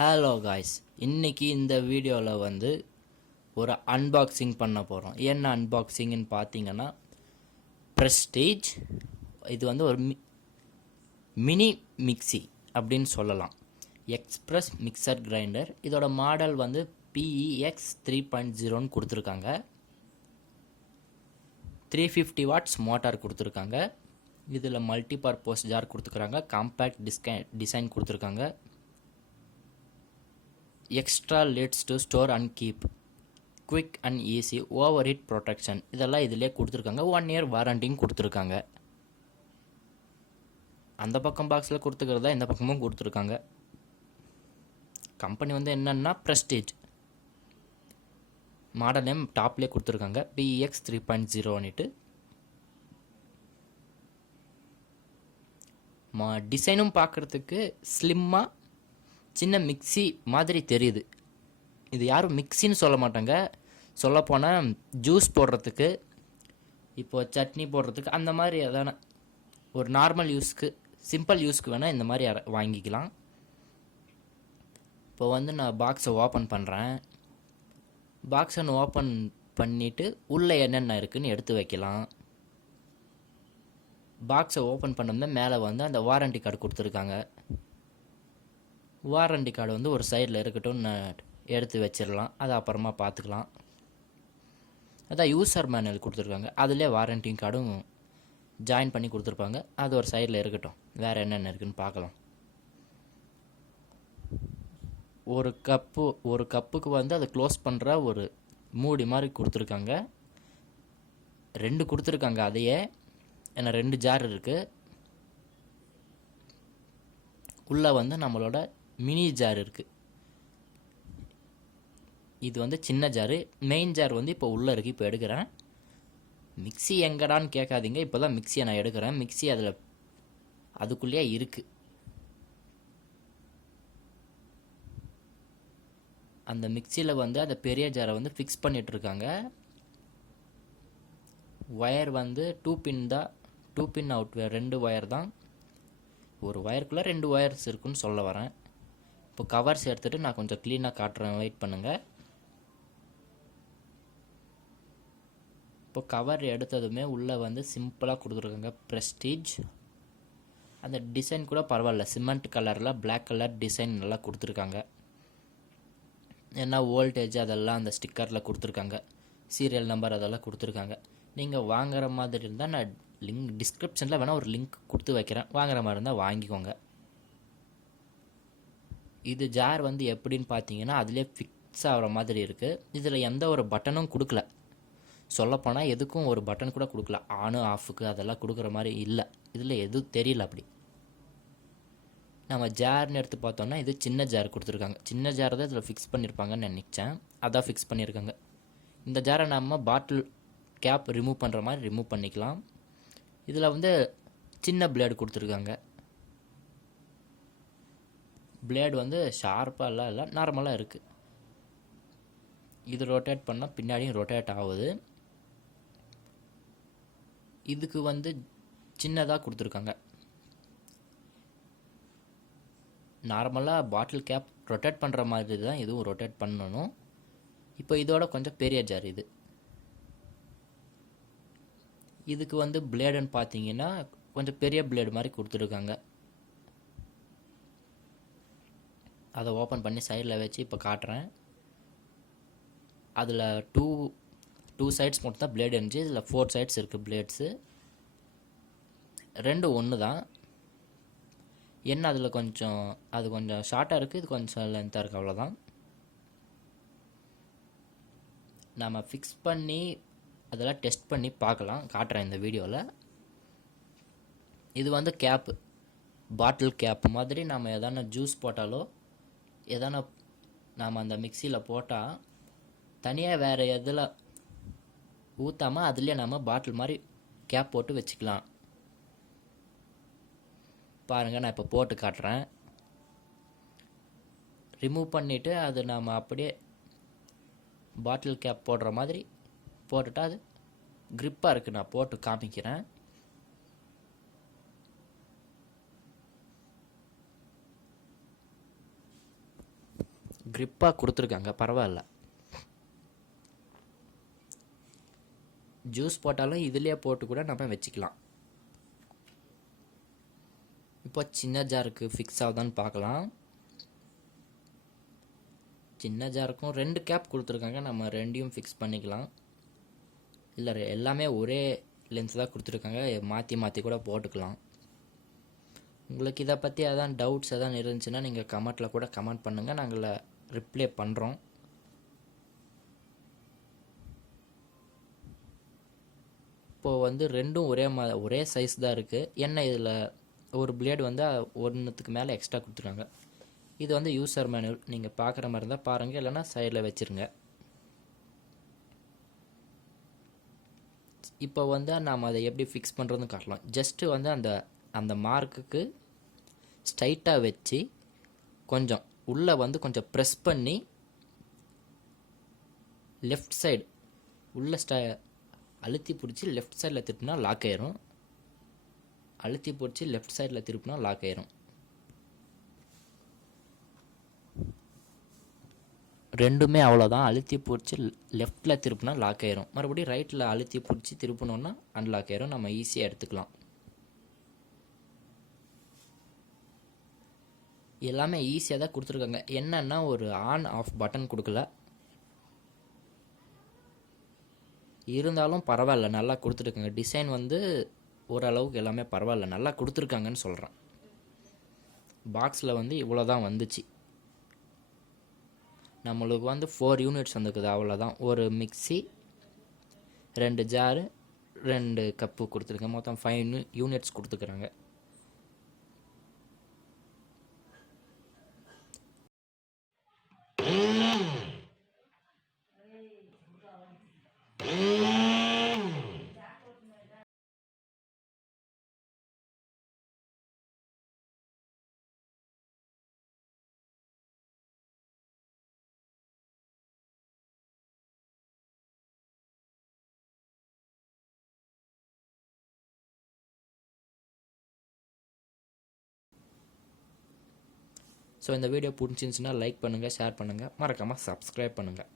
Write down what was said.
Hello guys, இன்றைக்கி இந்த வீடியோவில் வந்து ஒரு அன்பாக்சிங் பண்ண போகிறோம். என்ன அன்பாக்சிங்னு பார்த்தீங்கன்னா ப்ரெஸ்டீஜ். இது வந்து ஒரு மினி மிக்சி அப்படின்னு சொல்லலாம். Express mixer grinder. இதோட மாடல் வந்து PEX 3.0ன்னு கொடுத்துருக்காங்க. 350 வாட்ஸ் மோட்டார் கொடுத்துருக்காங்க. இதில் மல்டிபர்பஸ் ஜார் கொடுத்துருக்காங்க. காம்பேக்ட் டிசைன் கொடுத்துருக்காங்க. Extra lids to store and keep, quick and easy over heat protection, இதெல்லாம் இதிலே கொடுத்துருக்காங்க. 1 இயர் வாரண்டியும் கொடுத்துருக்காங்க. அந்த பக்கம் பாக்ஸில் கொடுத்துக்கிறதா இந்த பக்கமும் கொடுத்துருக்காங்க. கம்பெனி வந்து என்னன்னா ப்ரெஸ்டீஜ். மாடல் நேம் டாப்லேயே கொடுத்துருக்காங்க, PEX 3.0ன்னுட்டு. டிசைனும் பார்க்குறதுக்கு ஸ்லிம்மாக சின்ன மிக்சி மாதிரி தெரியுது. இது யாரும் மிக்சின்னு சொல்ல மாட்டாங்க. சொல்லப்போனால் ஜூஸ் போடுறதுக்கு, இப்போது சட்னி போடுறதுக்கு, அந்த மாதிரி எதான ஒரு நார்மல் யூஸ்க்கு, சிம்பிள் யூஸ்க்கு வேணால் இந்த மாதிரி வாங்கிக்கலாம். இப்போ வந்து நான் பாக்ஸை ஓப்பன் பண்ணுறேன். பாக்ஸை ஓப்பன் பண்ணிவிட்டு உள்ளே என்னென்ன இருக்குதுன்னு எடுத்து வைக்கலாம். பாக்ஸை ஓப்பன் பண்ணோம்னா மேலே வந்து அந்த வாரண்டி கார்டு கொடுத்துருக்காங்க. வாரண்டி கார்டு வந்து ஒரு சைடில் இருக்கட்டும்னு எடுத்து வச்சிடலாம். அது அப்புறமா பார்த்துக்கலாம். அதான் யூசர் மேனுவல் கொடுத்துருக்காங்க. அதிலே வாரண்டி கார்டும் ஜாயின் பண்ணி கொடுத்துருப்பாங்க. அது ஒரு சைடில் இருக்கட்டும். வேறு என்னென்ன இருக்குதுன்னு பார்க்கலாம். ஒரு கப்புக்கு வந்து அதை க்ளோஸ் பண்ணுற ஒரு மூடி மாதிரி கொடுத்துருக்காங்க. 2 கொடுத்துருக்காங்க. அதையே ஏன்னா 2 ஜார் இருக்குது. உள்ளே வந்து நம்மளோட மினி ஜார் இருக்குது. இது வந்து சின்ன ஜாரு. மெயின் ஜார் வந்து இப்போ உள்ளே இருக்குது. இப்போ எடுக்கிறேன். மிக்சி எங்கடான்னு கேட்காதீங்க. இப்போ தான் மிக்சியை நான் எடுக்கிறேன். மிக்சி அதில் அதுக்குள்ளேயே இருக்குது. அந்த மிக்சியில் வந்து அந்த பெரிய ஜாரை வந்து ஃபிக்ஸ் பண்ணிகிட்ருக்காங்க. ஒயர் வந்து 2 பின் தான். 2 பின் அவுட் 2 ஒயர் தான். ஒரு ஒயருக்குள்ளே 2 ஒயர்ஸ் இருக்குன்னு சொல்ல வரேன். இப்போ கவர்ஸ் எடுத்துகிட்டு நான் கொஞ்சம் க்ளீனாக காட்டுறேன். வெயிட் பண்ணுங்கள். இப்போ கவர் எடுத்ததுமே உள்ளே வந்து சிம்பிளாக கொடுத்துருக்காங்க ப்ரெஸ்டீஜ். அந்த டிசைன் கூட பரவாயில்ல. சிமெண்ட் கலரில் பிளாக் கலர் டிசைன் நல்லா கொடுத்துருக்காங்க. ஏன்னா வோல்டேஜ் அதெல்லாம் அந்த ஸ்டிக்கரில் கொடுத்துருக்காங்க. சீரியல் நம்பர் அதெல்லாம் கொடுத்துருக்காங்க. நீங்கள் வாங்குகிற மாதிரி இருந்தால் நான் லிங்க் டிஸ்கிரிப்ஷனில் வேணால் ஒரு லிங்க் கொடுத்து வைக்கிறேன். வாங்குகிற மாதிரி இருந்தால் வாங்கிக்கோங்க. இது ஜார் வந்து எப்படின்னு பார்த்தீங்கன்னா அதிலே ஃபிக்ஸ் ஆகிற மாதிரி இருக்குது. இதில் எந்த ஒரு பட்டனும் கொடுக்கல. சொல்லப்போனால் எதுக்கும் ஒரு பட்டன் கூட கொடுக்கல. ஆனு ஆஃபுக்கு அதெல்லாம் கொடுக்குற மாதிரி இல்லை. இதில் எதுவும் தெரியல. அப்படி நம்ம ஜார்னு எடுத்து பார்த்தோம்னா இது சின்ன ஜார் கொடுத்துருக்காங்க. சின்ன ஜார் தான் இதில் ஃபிக்ஸ் பண்ணியிருப்பாங்கன்னு நினச்சேன். அதான் ஃபிக்ஸ் பண்ணியிருக்காங்க. இந்த ஜாரை நம்ம பாட்டில் கேப் ரிமூவ் பண்ணுற மாதிரி ரிமூவ் பண்ணிக்கலாம். இதில் வந்து சின்ன பிளேடு கொடுத்துருக்காங்க. பிளேடு வந்து ஷார்ப்பாக இல்லை, நார்மலாக இருக்குது. இது ரொட்டேட் பண்ணால் பின்னாடியும் ரொட்டேட் ஆகுது. இதுக்கு வந்து சின்னதாக கொடுத்துருக்காங்க. நார்மலாக பாட்டில் கேப் ரொட்டேட் பண்ணுற மாதிரி தான் இதுவும் ரொட்டேட் பண்ணணும். இப்போ இதோட கொஞ்சம் பெரிய ஜார் இது. இதுக்கு வந்து பிளேடுன்னு பார்த்தீங்கன்னா கொஞ்சம் பெரிய பிளேடு மாதிரி கொடுத்துருக்காங்க. அதை ஓப்பன் பண்ணி சைடில் வச்சு இப்போ காட்டுறேன். அதில் டூ சைட்ஸ் மட்டும் தான் பிளேடு இருந்துச்சு. இதில் 4 சைட்ஸ் இருக்குது பிளேட்ஸு. 2 ஒன்று தான். என்ன அதில் கொஞ்சம் அது கொஞ்சம் ஷார்ட்டாக இருக்குது, இது கொஞ்சம் லென்த்தாக இருக்குது, அவ்வளோதான். நம்ம ஃபிக்ஸ் பண்ணி அதெல்லாம் டெஸ்ட் பண்ணி பார்க்கலாம். காட்டுறேன் இந்த வீடியோவில். இது வந்து கேப்பு, பாட்டில் கேப் மாதிரி. நம்ம எதான ஜூஸ் போட்டாலோ எதான நாம் அந்த மிக்சியில் போட்டால் தனியாக வேறு எதில் ஊற்றாமல் அதுலேயே நம்ம பாட்டில் மாதிரி கேப் போட்டு வச்சுக்கலாம். பாருங்கள், நான் இப்போ போட்டு காட்டுறேன். ரிமூவ் பண்ணிவிட்டு அது நாம் அப்படியே பாட்டில் கேப் போடுற மாதிரி போட்டுட்டா அது க்ரிப்பாக இருக்குது. நான் போட்டு காமிக்கிறேன். க்ரிப்பாக கொடுத்துருக்காங்க, பரவாயில்ல. ஜூஸ் போட்டாலும் இதுலேயே போட்டு கூட நம்ம வச்சுக்கலாம். இப்போ சின்ன ஜாருக்கு ஃபிக்ஸ் ஆகுதான்னு பார்க்கலாம். சின்ன ஜாருக்கும் 2 கேப் கொடுத்துருக்காங்க, நம்ம 2யும் ஃபிக்ஸ் பண்ணிக்கலாம். இல்லை எல்லாமே ஒரே லென்த் தான் கொடுத்துருக்காங்க, மாற்றி மாற்றி கூட போட்டுக்கலாம். உங்களுக்கு இதை பற்றி அதான் டவுட்ஸ் எதாவது இருந்துச்சுன்னா நீங்கள் கமெண்ட்டில் கூட கமெண்ட் பண்ணுங்கள், நாங்கள் ரிப்ளை பண்ணுறோம். இப்போது வந்து ரெண்டும் ஒரே சைஸ் தான் இருக்குது. என்ன இதில் ஒரு பிளேடு வந்து ஒன்றுத்துக்கு மேலே எக்ஸ்ட்ரா கொடுத்துருக்காங்க. இது வந்து யூசர் மேனுவல், நீங்கள் பார்க்குற மாதிரி இருந்தால் பாருங்கள், இல்லைன்னா சைடில் வச்சுருங்க. இப்போ வந்து நாம் அதை எப்படி ஃபிக்ஸ் பண்ணுறதுன்னு காட்டலாம். ஜஸ்ட்டு வந்து அந்த மார்க்குக்கு ஸ்ட்ரைட்டாக வச்சு கொஞ்சம் உள்ளே வந்து கொஞ்சம் ப்ரெஸ் பண்ணி லெஃப்ட் சைடு உள்ளே அழுத்தி பிடிச்சி லெஃப்ட் சைடில் திருப்பினா லாக் ஆயிரும். அழுத்தி பிடிச்சி லெஃப்ட் சைடில் திருப்பினா லாக் ஆயிரும். ரெண்டுமே அவ்வளோதான். அழுத்தி பிடிச்சி லெஃப்டில் திருப்பினா லாக் ஆயிரும். மறுபடியும் ரைட்டில் அழுத்தி பிடிச்சி திருப்பினோன்னா அன்லாக் ஆயிரும். நம்ம ஈஸியாக எடுத்துக்கலாம். எல்லாமே ஈஸியாக தான் கொடுத்துருக்காங்க. என்னென்னா ஒரு ஆன் ஆஃப் பட்டன் கொடுக்கல, இருந்தாலும் பரவாயில்ல, நல்லா கொடுத்துருக்காங்க. டிசைன் வந்து ஓரளவுக்கு எல்லாமே பரவாயில்ல, நல்லா கொடுத்துருக்காங்கன்னு சொல்கிறேன். பாக்ஸில் வந்து இவ்வளோ தான் வந்துச்சு. நம்மளுக்கு வந்து 4 யூனிட்ஸ் வந்துக்குது, அவ்வளோதான். ஒரு மிக்ஸி, 2 ஜாரு, 2 கப்பு கொடுத்துருக்காங்க. மொத்தம் 5 யூனிட்ஸ் கொடுத்துக்கிறாங்க. ஸோ இந்த வீடியோ பிடிச்சிருந்துச்சுன்னா லைக் பண்ணுங்கள், ஷேர் பண்ணுங்கள், மறக்காமல் சப்ஸ்கிரைப் பண்ணுங்கள்.